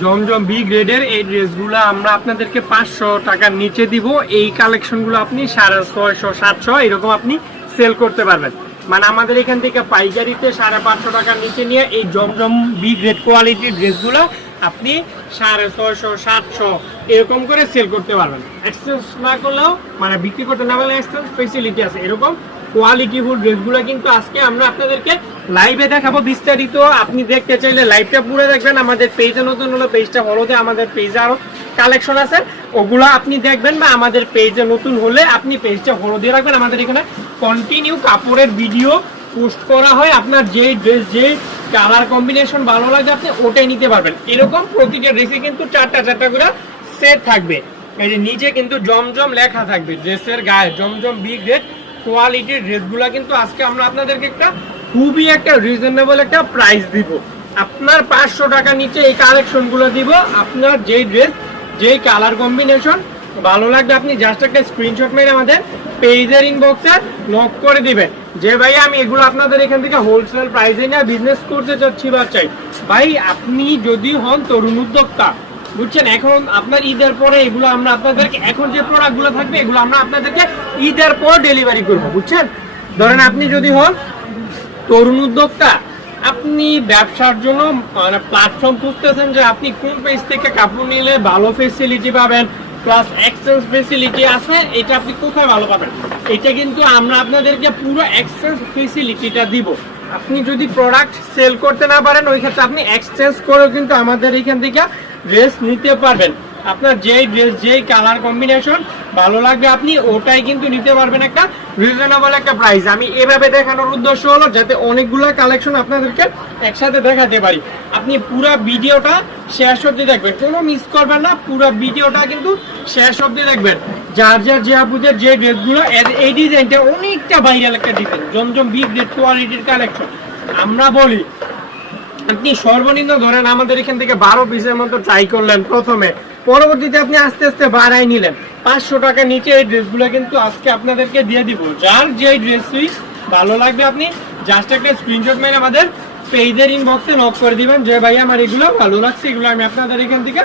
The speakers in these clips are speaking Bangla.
জমজম বি গ্রেডের এই ড্রেসগুলো আমরা আপনাদেরকে 500 টাকার নিচে দিব। এই কালেকশনগুলো আপনি 650 700 এরকম আপনি সেল করতে পারবেন। মানে আমাদের এখান থেকে পাইকারিতে 550 টাকার নিচে নিয়ে এই জমজম বি গ্রেড কোয়ালিটির ড্রেসগুলো আপনি 650 700 এরকম করে সেল করতে পারবেন। এক্সচেঞ্জ না করলেও মানে বিক্রি করতে না পারলে এক্সচেঞ্জ ফেসিলিটি আছে। এরকম কোয়ালিটিফুল ড্রেসগুলো কিন্তু আজকে আমরা আপনাদেরকে লাইভে দেখাবো বিস্তারিত। আপনি দেখতে চাইলে লাইভটা পুরো দেখবেন। আমাদের পেজে নতুন হলো পেজটা ফলোতে, আমাদের পেজে আরো কালেকশন আছে ওগুলো আপনি দেখবেন, বা আমাদের পেজে নতুন হলে আপনি পেজটা ফলো দিয়ে রাখবেন। আমাদের এখানে কন্টিনিউ কাপড়ের ভিডিও পোস্ট করা হয়। আপনার যে ড্রেস যে কালার কম্বিনেশন ভালো লাগে আপনি ওটাই নিতে পারবেন। এরকম প্রতিটা ড্রেসে কিন্তু 4টা করে সেট থাকবে। এই যে নিচে কিন্তু জমজম লেখা থাকবে ড্রেসের গায়ে, জমজম বি গ্রেড কোয়ালিটির ড্রেসগুলো কিন্তু আজকে আমরা আপনাদেরকে একটা খুবই একটা রিজনেবল একটা প্রাইস দিব। আপনার 500 টাকা নিচে এই কালেকশনগুলো দিব। আপনার যেই ড্রেস যেই কালার কম্বিনেশন ভালো লাগবে আপনি জাস্ট একটা স্ক্রিনশট মেরে আমাদের পেজের ইনবক্সে নক করে দিবেন যে ভাই আমি এগুলো আপনাদের এখান থেকে হোলসেল প্রাইসে নিয়ে বিজনেস করতে চাচ্ছি বা চাই। ভাই আপনি যদি হন তরুণ উদ্যোক্তা, বুঝছেন, এখন আপনার ঈদের পরে এগুলো আমরা আপনাদেরকে এখন যে প্রোডাক্টগুলো থাকবে এগুলো আমরা আপনাদেরকে ঈদের পর ডেলিভারি করবো, বুঝছেন। ধরেন আপনি যদি হন তরুণ উদ্যোক্তা, আপনি ব্যবসার জন্য মানে প্ল্যাটফর্ম খুঁজতেছেন যে আপনি কোন পেজ থেকে কাপড় নিলে ভালো ফেসিলিটি পাবেন প্লাস এক্সচেঞ্জ ফেসিলিটি আছে, এটা আপনি কোথায় ভালো পাবেন, এটা কিন্তু আমরা আপনাদেরকে পুরো এক্সচেঞ্জ ফেসিলিটিটা দিব। আপনি যদি প্রোডাক্ট সেল করতে না পারেন ওই ক্ষেত্রে আপনি এক্সচেঞ্জ করেও কিন্তু আমাদের এখান থেকে ড্রেস নিতে পারবেন। আপনার যেই ড্রেস যেই কালার কম্বিনেশন ভালো লাগবে আপনি ওটাই কিন্তু নিতে পারবেন একটা রিজনেবল একটা প্রাইস। আমি এভাবে দেখানোর উদ্দেশ্য হলো যাতে অনেকগুলো কালেকশন আপনাদেরকে একসাথে দেখাতে পারি। আপনি পুরো ভিডিওটা শেষ অবধি দেখবেন, কোনো মিস করবেন না, পুরো ভিডিওটা কিন্তু শেষ অবধি দেখবেন। যার যার যে আপুদের যে ড্রেসগুলো এই ডিজাইনটা অনেকটা ভাইরাল একটা ডিজাইন, জমজম বি গ্রেড কোয়ালিটির কালেকশন। আমরা বলি আপনি সর্বনিম্ন ধরেন আমাদের এখান থেকে 12 পিসের মতো ট্রাই করলেন প্রথমে, পরবর্তীতে আপনি আস্তে আস্তে বাড়াই নিলেন 500 টাকা নিচে এই ড্রেসগুলো কিন্তু আজকে আপনাদেরকে দিয়ে দিব। যার যে ড্রেসই ভালো লাগবে আপনি জাস্ট একটা স্ক্রিনশট মেরে আমাদের পেজের ইনবক্সে নক করে দিবেন যে ভাই আমার এগুলো ভালো লাগছে, এগুলো আমি আপনাদের এখান থেকে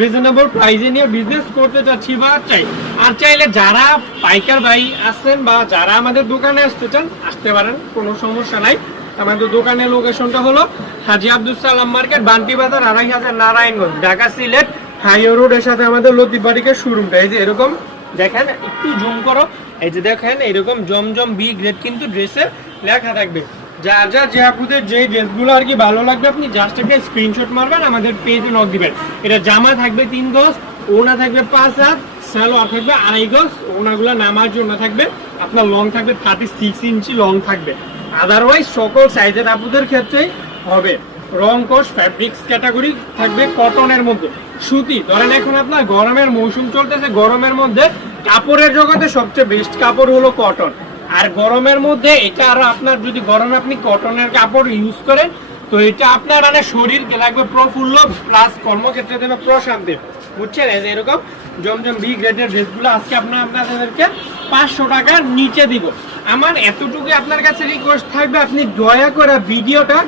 রিজনেবল প্রাইসে নিয়ে বিজনেস করতে চাচ্ছি বা চাই। আর চাইলে যারা পাইকার ভাই আছেন বা যারা আমাদের দোকানে আসতে চান আসতে পারেন, কোনো সমস্যা নাই। আমাদের দোকানের লোকেশনটা হলো হাজী আব্দুল সালাম মার্কেট, বান্টি বাজার, 2500 নারায়ণগঞ্জ, ঢাকা সিলেট হাইওয়ে রোডের সাথে আমাদের লতিফ বাড়িকে শোরুমটা। এই যে এরকম দেখেন, একটু জুম করো, এই যে দেখেন এরকম জমজম বি গ্রেড কিন্তু ড্রেসের লেখা থাকবে। যার যার যে আপুদের যে ড্রেসগুলো আর কি ভালো লাগবে আপনি জাস্ট একটা স্ক্রিনশট মারবেন, আমাদের পেজে নক দিবেন। এটা জামা থাকবে 3 গজ, ওড়না থাকবে 5 হাত, সালোয়ার থাকবে 2.5 গজ, ওড়নাগুলো নামার জন্য থাকবে আপনার লং থাকবে 36 ইঞ্চি লং থাকবে। আদারওয়াইজ সকল সাইজের আপুদের ক্ষেত্রেই হবে। রং কোষ ফ্যাব্রিক্স ক্যাটাগরি থাকবে কটনের মধ্যে, সুতি। ধরেন এখন আপনার গরমের মৌসুম চলতেছে, গরমের মধ্যে কাপড়ের জগতে সবচেয়ে বেস্ট কাপড় হলো কটন। আর গরমের মধ্যে এটা আরো আপনার যদি গরমে আপনি কটনের কাপড় ইউজ করেন তো এটা আপনার মানে শরীরকে লাগবে প্রফুল্ল প্লাস কর্মক্ষেত্রে দেবে প্রশান্তি, বুঝছেন। এরকম জমজম বি গ্রেডের ড্রেসগুলো আজকে আপনাদেরকে 500 টাকার নিচে দিব। আমার এতটুকু আপনার কাছে রিকোয়েস্ট থাকবে, আপনি দয়া করে ভিডিওটা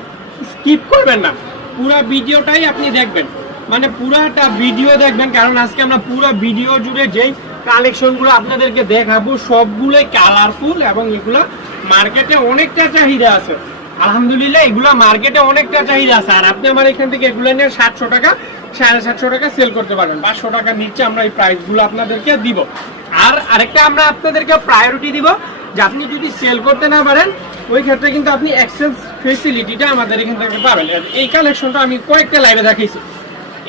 স্কিপ করবেন না, পুরো ভিডিওটাই আপনি দেখবেন, মানে পুরাটা ভিডিও দেখবেন। কারণ আজকে আমরা পুরো ভিডিও জুড়ে যেই কালেকশনগুলো আপনাদেরকে দেখাবো সবগুলোই কালারফুল এবং এগুলো মার্কেটে অনেকটা চাহিদা আছে। আলহামদুলিল্লাহ এগুলো মার্কেটে অনেকটা চাহিদা আছে। আর আপনি আমার এখান থেকে এগুলো নিয়ে 700 টাকা 750 টাকা সেল করতে পারবেন। 500 টাকার নিচে আমরা এই প্রাইসগুলো আপনাদেরকে দিব। আর আরেকটা আমরা আপনাদেরকে প্রায়োরিটি দিব যে আপনি যদি সেল করতে না পারেন ওই ক্ষেত্রে কিন্তু আপনি এক্সচেঞ্জ ফেসিলিটিটা আমাদের এখান থেকে পাবেন। এই কালেকশনটা আমি কয়েকটা লাইভে দেখাইছি,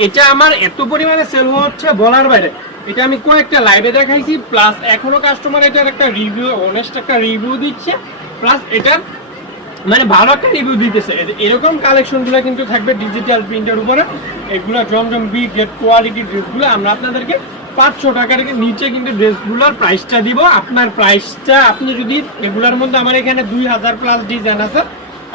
এটা আমার এত পরিমাণে সেল হচ্ছে বলার বাইরে। এটা আমি কয়েকটা লাইভে দেখাইছি, প্লাস এখনো কাস্টমার এটার একটা রিভিউ, অনেস্ট একটা রিভিউ দিচ্ছে, প্লাস এটার মানে ভালো একটা রিভিউ দিতেছে। এরকম কালেকশনগুলো কিন্তু থাকবে ডিজিটাল প্রিন্টের উপরে। এগুলো জমজম বি গ্রেড কোয়ালিটির ড্রেসগুলো আমরা আপনাদেরকে 500 টাকার নিচে কিন্তু ড্রেসগুলোর প্রাইসটা দিব। আপনার প্রাইসটা আপনি যদি এগুলোর মধ্যে আমার এখানে 2000 প্লাস ডিজাইন আছে,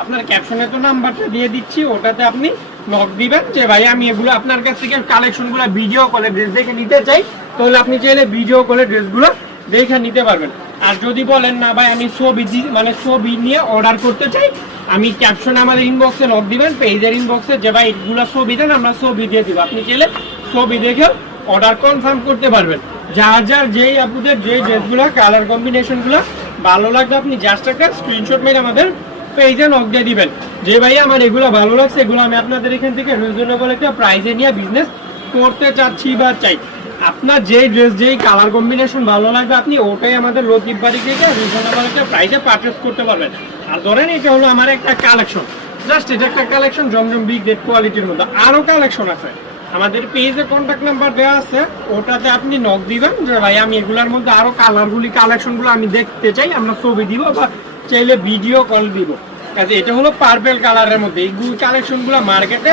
আপনার ক্যাপশনে তো নাম্বারটা দিয়ে দিচ্ছি, ওটাতে আপনি নক দিবেন যে ভাই আমি এগুলো আপনার কাছ থেকে কালেকশনগুলো ভিডিও কলে ড্রেস দেখে নিতে চাই, তাহলে আপনি চাইলে ভিডিও কলে ড্রেসগুলো দেখে নিতে পারবেন। আর যদি বলেন না ভাই আমি ছবি নিয়ে অর্ডার করতে চাই, আমি ক্যাপশনে আমাদের ইনবক্সে নক দিবেন, পেজের ইনবক্সে যে ভাই এগুলো ছবি দেন, আমরা ছবি দিয়ে দিব। আপনি চাইলে ছবি দেখে অর্ডার কনফার্ম করতে পারবেন। যার যেই আপুদের যে ড্রেসগুলো কালার কম্বিনেশনগুলো ভালো লাগবে, আপনি জাস্ট একটা স্ক্রিনশট মেরে আমাদের পেজে নক দিয়ে দিবেন যে ভাই আমার এগুলো ভালো লাগছে, এগুলো আমি আপনাদের এখান থেকে রিজনেবল একটা প্রাইসে নিয়ে বিজনেস করতে চাচ্ছি বা চাই। আপনার যেই ড্রেস যেই কালার কম্বিনেশন ভালো লাগবে আপনি ওটাই আমাদের লতিফ বাড়ি থেকে রিজনেবল একটা প্রাইসে পারচেজ করতে পারবেন। আর ধরেন এটা হলো আমার একটা কালেকশন, জাস্ট এটা একটা কালেকশন জমজম বিগ ডেট কোয়ালিটির মধ্যে, আরো কালেকশন আছে। আমাদের পেজে কন্ট্যাক্ট নাম্বার দেওয়া আছে, ওটাতে আপনি নক দিবেন যে ভাই আমি এগুলোর মধ্যে আরো কালেকশনগুলো আমি দেখতে চাই, আমরা ছবি দিব বা চাইলে ভিডিও কল দিব। কাজে এটা হলো পার্পল কালারের মধ্যে এইগুলো কালেকশনগুলো মার্কেটে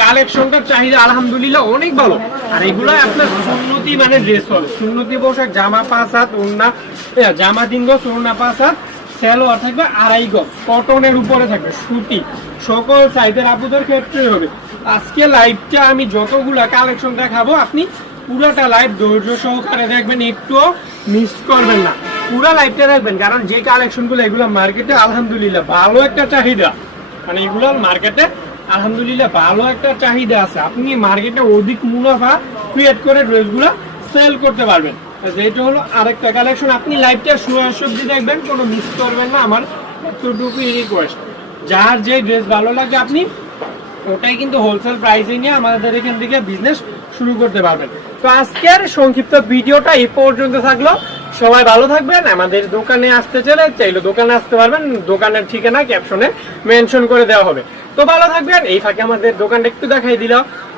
কালেকশনটার চাহিদা আলহামদুলিল্লাহ অনেক ভালো। আর এগুলো আপনার সুন্নতি মানে ড্রেস হবে, সুন্নতি পোশাক, জামা 5 হাত, ওড়না জামা 3 গজ, ওড়না 5 হাত, সালোয়ার থাকবে 2.5 গজ, কটনের উপরে থাকবে, সুতি, সকল সাইজের আপুদের ক্ষেত্রে হবে। আজকে লাইভটা আমি যতগুলা কালেকশন দেখাবো আপনি পুরোটা লাইভ ধৈর্য সহকারে দেখবেন, একটুও মিস করবেন না, পুরো লাইভটা দেখবেন। কারণ যে কালেকশনগুলো এগুলো মার্কেটে আলহামদুলিল্লাহ ভালো একটা চাহিদা, মানে এগুলো মার্কেটে আলহামদুলিল্লাহ ভালো একটা চাহিদা আছে। আপনি মার্কেটে অধিক মুনাফা ক্রিয়েট করে ড্রেসগুলো সেল করতে পারবেন। যেটা হলো আরেকটা কালেকশন, আপনি লাইভটা সবজি দেখবেন, কোনো মিস করবেন না, আমার এতটুকুই রিকোয়েস্ট। যার যে ড্রেস ভালো লাগে আপনি ওটাই কিন্তু হোলসেল প্রাইসে নিয়ে আমাদের এখান থেকে বিজনেস শুরু করতে পারবেন। তো আজকের সংক্ষিপ্ত ভিডিওটা এই পর্যন্ত থাকলো। সবাই ভালো থাকবেন। আমাদের দোকানে আসতে চাইলে দোকানে আসতে পারবেন, দোকানের ঠিকানা ক্যাপশনে মেনশন করে দেওয়া হবে। তো ভালো থাকবেন। এই ফাঁকে আমাদের দোকানটা একটু দেখাই দিল,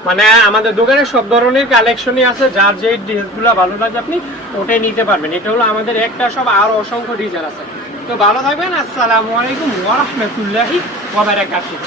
মানে আমাদের দোকানে সব ধরনের কালেকশনই আছে, যার যে ড্রেসগুলো ভালো লাগে আপনি ওটাই নিতে পারবেন। এটা হলো আমাদের একটা সব আরো অসংখ্য ডিজাইন আছে। তো ভালো থাকবেন। আসসালামু আলাইকুম ওয়া রাহমাতুল্লাহি ওয়া বারাকাতুহু।